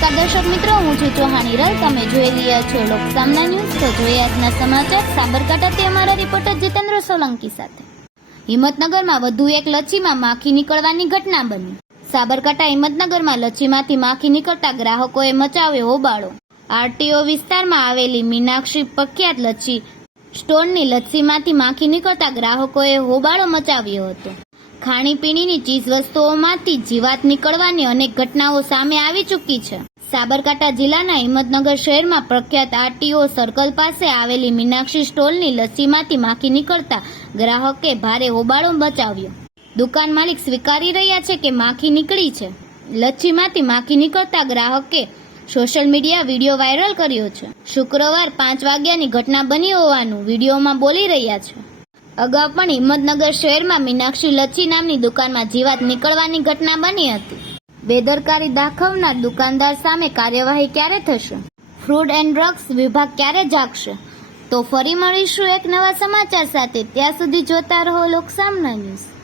નમસ્કાર દર્શક મિત્રો, હું છું ચૌહાણી રલ તમે જોઈ રહ્યા છો લોકસામના ન્યૂઝ. તો જોઈએ આજના સમાચાર. સાબરકાંઠાથી અમારા રિપોર્ટર જીતેન્દ્ર સોલંકી સાથે. હિંમતનગરમાં વધુ એક લચ્છીમાં માખી નીકળવાની ઘટના બની. સાબરકાંઠા હિંમતનગરમાં લચ્છીમાંથી માખી નીકળતા ગ્રાહકોએ મચાવ્યો હોબાળો. આરટીઓ વિસ્તારમાં આવેલી મીનાક્ષી પ્રખ્યાત લચ્છી સ્ટોરની લચ્છીમાંથી માખી નીકળતા ગ્રાહકોએ હોબાળો મચાવ્યો હતો. ખાણીપીણીની ચીજ વસ્તુઓમાંથી જીવાત નીકળવાની અનેક ઘટનાઓ સામે આવી ચૂકી છે. સાબરકાંઠા જિલ્લાના હિંમતનગર શહેરમાં પ્રખ્યાત આરટીઓ સર્કલ પાસે આવેલી મીનાક્ષી સ્ટોલની લસ્સીમાંથી માખી નીકળતા ગ્રાહકે ભારે હોબાળો બચાવ્યો દુકાન માલિક સ્વીકારી રહ્યા છે કે માખી નીકળી છે. લચ્છીમાંથી માખી નીકળતા ગ્રાહકે સોશિયલ મીડિયા વીડિયો વાયરલ કર્યો છે. શુક્રવાર પાંચ વાગ્યાની ઘટના બની હોવાનું વિડીયોમાં બોલી રહ્યા છે. અગાઉ પણ હિંમતનગર શહેરમાં મીનાક્ષી લચ્છી નામની દુકાનમાં જીવાત નીકળવાની ઘટના બની હતી. બેદરકારી દાખવનાર દુકાનદાર સામે કાર્યવાહી ક્યારે થશે? ફૂડ એન્ડ ડ્રગ્સ વિભાગ ક્યારે જાગશે? તો ફરી મળીશું એક નવા સમાચાર સાથે. ત્યાં સુધી જોતા રહો લોકસામના ન્યૂઝ.